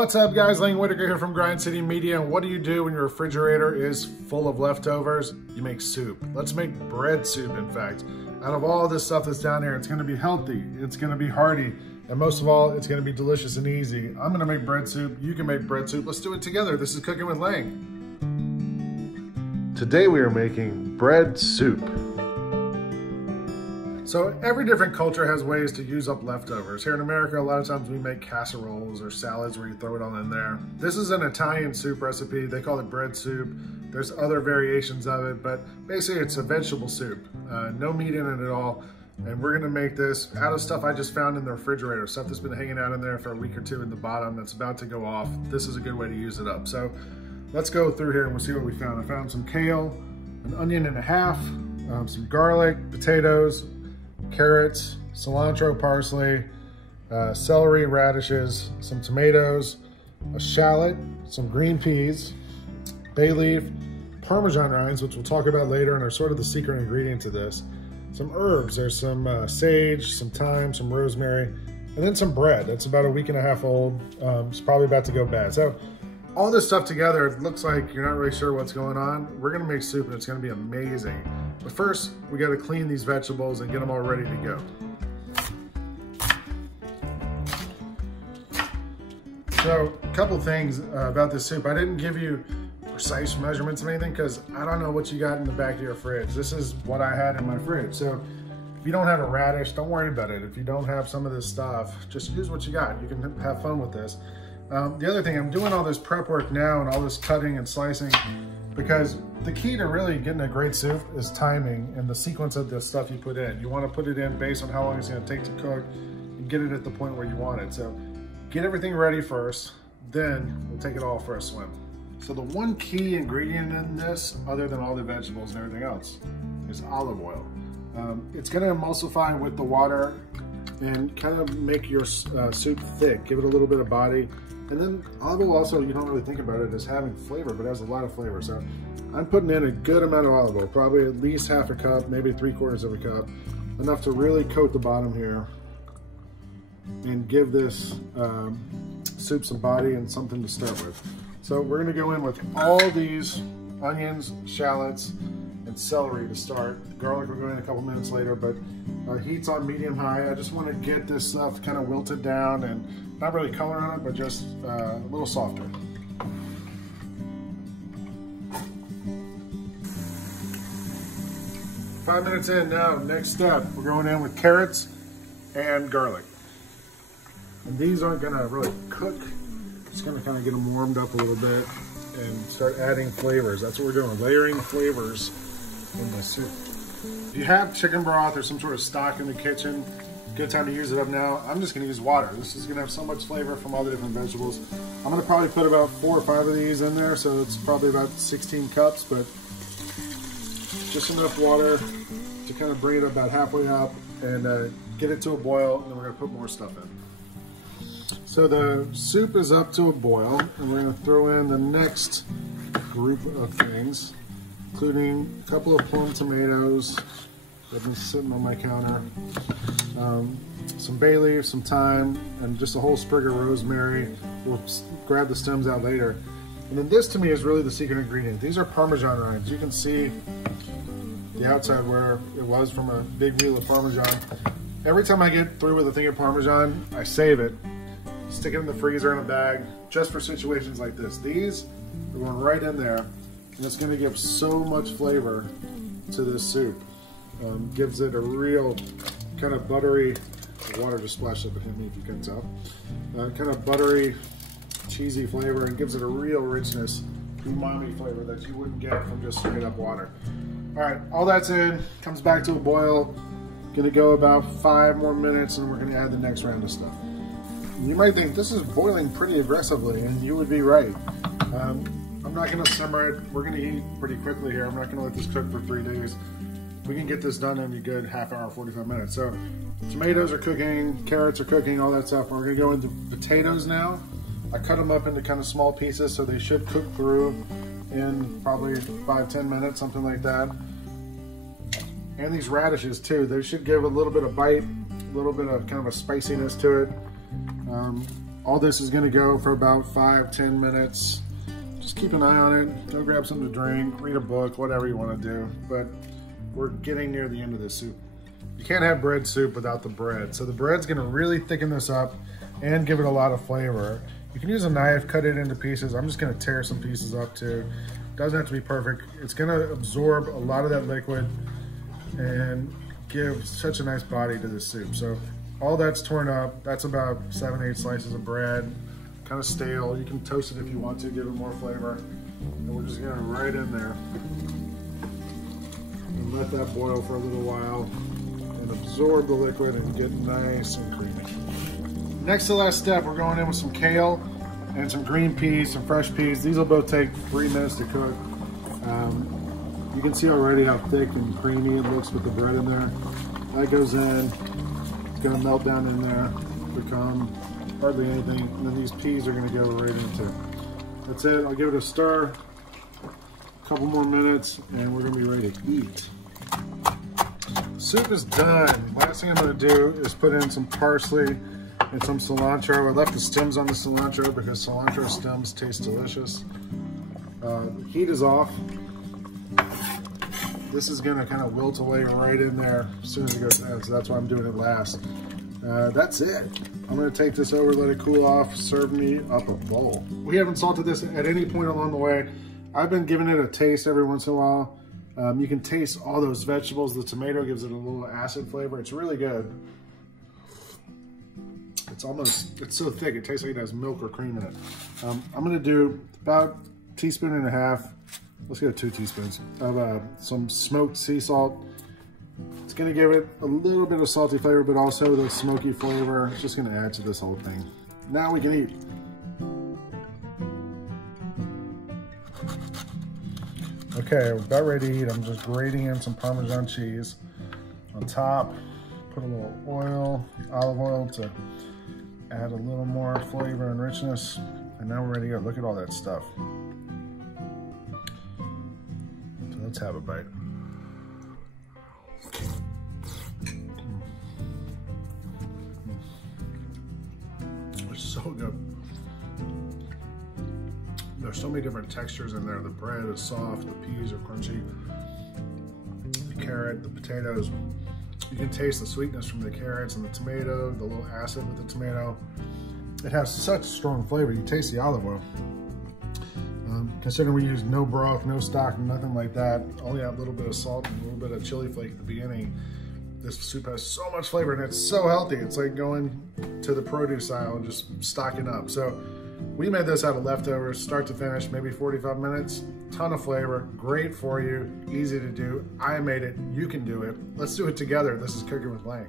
What's up guys, Whitaker here from Grind City Media. And what do you do when your refrigerator is full of leftovers? You make soup. Let's make bread soup, in fact. Out of all this stuff that's down here, it's gonna be healthy, it's gonna be hearty, and most of all, it's gonna be delicious and easy. I'm gonna make bread soup, you can make bread soup. Let's do it together. This is Cooking with Lang. Today we are making bread soup. So every different culture has ways to use up leftovers. Here in America, a lot of times we make casseroles or salads where you throw it all in there. This is an Italian soup recipe. They call it bread soup. There's other variations of it, but basically it's a vegetable soup. No meat in it at all. And we're gonna make this out of stuff I just found in the refrigerator, stuff that's been hanging out in there for a week or two in the bottom that's about to go off. This is a good way to use it up. So let's go through here and we'll see what we found. I found some kale, an onion and a half, some garlic, potatoes, carrots, cilantro, parsley, celery, radishes, some tomatoes, a shallot, some green peas, bay leaf, Parmesan rinds, which we'll talk about later and are sort of the secret ingredient to this, some herbs. There's some sage, some thyme, some rosemary, and then some bread. That's about a week and a half old. It's probably about to go bad. So all this stuff together, it looks like you're not really sure what's going on. We're gonna make soup and it's gonna be amazing. But first, we gotta clean these vegetables and get them all ready to go. So, a couple things about this soup. I didn't give you precise measurements of anything because I don't know what you got in the back of your fridge. This is what I had in my fridge. So, if you don't have a radish, don't worry about it. If you don't have some of this stuff, just use what you got. You can have fun with this. The other thing, I'm doing all this prep work now and all this cutting and slicing because the key to really getting a great soup is timing and the sequence of the stuff you put in. You want to put it in based on how long it's going to take to cook and get it at the point where you want it. So get everything ready first, then we'll take it all for a swim. So the one key ingredient in this, other than all the vegetables and everything else, is olive oil. It's going to emulsify with the water and kind of make your soup thick, give it a little bit of body. And then olive oil also, you don't really think about it as having flavor, but it has a lot of flavor. So I'm putting in a good amount of olive oil, probably at least half a cup, maybe 3/4 of a cup, enough to really coat the bottom here and give this soup some body and something to start with. So we're gonna go in with all these onions, shallots, and celery to start. Garlic will go in a couple minutes later, but heat's on medium-high. I just want to get this stuff kind of wilted down and not really color on it, but just a little softer. Five minutes in now, next step, we're going in with carrots and garlic. And these aren't gonna really cook. Just gonna kind of get them warmed up a little bit and start adding flavors. That's what we're doing, layering flavors in the soup. If you have chicken broth or some sort of stock in the kitchen, good time to use it up now. I'm just gonna use water. This is gonna have so much flavor from all the different vegetables. I'm gonna probably put about 4 or 5 of these in there, so it's probably about 16 cups, but just enough water to kind of bring it about halfway up and get it to a boil, and then we're gonna put more stuff in. So the soup is up to a boil, and we're gonna throw in the next group of things, including a couple of plum tomatoes that have been sitting on my counter, some bay leaf, some thyme, and just a whole sprig of rosemary. We'll grab the stems out later. And then this to me is really the secret ingredient. These are Parmesan rinds. You can see the outside where it was from a big wheel of Parmesan. Every time I get through with a thing of Parmesan, I save it, stick it in the freezer in a bag, just for situations like this. These are going right in there, and it's gonna give so much flavor to this soup. Gives it a real kind of buttery, the water just splashed up at me if you couldn't tell, kind of buttery, cheesy flavor, and gives it a real richness, umami flavor that you wouldn't get from just straight up water. All right, all that's in, comes back to a boil. Gonna go about 5 more minutes and we're gonna add the next round of stuff. You might think this is boiling pretty aggressively, and you would be right. I'm not gonna simmer it. We're gonna eat pretty quickly here. I'm not gonna let this cook for 3 days. We can get this done in a good half hour, 45 minutes. So tomatoes are cooking, carrots are cooking, all that stuff. We're gonna go into potatoes now. I cut them up into kind of small pieces, so they should cook through in probably 5-10 minutes, something like that. And these radishes too, they should give a little bit of bite, a little bit of kind of a spiciness to it. All this is gonna go for about 5-10 minutes. Just keep an eye on it. Go grab something to drink, read a book, whatever you wanna do. But we're getting near the end of this soup. You can't have bread soup without the bread. So the bread's gonna really thicken this up and give it a lot of flavor. You can use a knife, cut it into pieces. I'm just gonna tear some pieces up too. Doesn't have to be perfect. It's gonna absorb a lot of that liquid and give such a nice body to the soup. So all that's torn up. That's about 7-8 slices of bread, kind of stale. You can toast it if you want to, give it more flavor. And we're just gonna right in there and let that boil for a little while and absorb the liquid and get nice and creamy. Next to last step, we're going in with some kale and some green peas, some fresh peas. These will both take 3 minutes to cook. You can see already how thick and creamy it looks with the bread in there. That goes in, it's gonna melt down in there, become hardly anything, and then these peas are gonna go right into. That's it, I'll give it a stir, a couple more minutes, and we're gonna be ready to eat. Soup is done. Last thing I'm gonna do is put in some parsley and some cilantro. I left the stems on the cilantro because cilantro stems taste delicious. The heat is off. This is gonna kind of wilt away right in there as soon as it goes in, so that's why I'm doing it last. That's it. I'm gonna take this over, let it cool off, serve me up a bowl. We haven't salted this at any point along the way. I've been giving it a taste every once in a while. You can taste all those vegetables. The tomato gives it a little acid flavor. It's really good. It's so thick, it tastes like it has milk or cream in it. I'm gonna do about a teaspoon and a half, let's go 2 teaspoons, of some smoked sea salt. It's gonna give it a little bit of salty flavor, but also the smoky flavor. It's just gonna add to this whole thing. Now we can eat. Okay, we're about ready to eat. I'm just grating in some Parmesan cheese on top. Put a little oil, olive oil, to add a little more flavor and richness. And now we're ready to go. Look at all that stuff. So let's have a bite. It's so good. There's so many different textures in there. The bread is soft, the peas are crunchy, the carrot, the potatoes. You can taste the sweetness from the carrots and the tomato, the little acid with the tomato. It has such strong flavor. You taste the olive oil. Considering we use no broth, no stock, nothing like that, only a little bit of salt and a little bit of chili flake at the beginning, this soup has so much flavor and it's so healthy. It's like going to the produce aisle and just stocking up. So we made this out of leftovers, start to finish, maybe 45 minutes. Ton of flavor, great for you, easy to do. I made it, you can do it. Let's do it together. This is Cooking with Lang.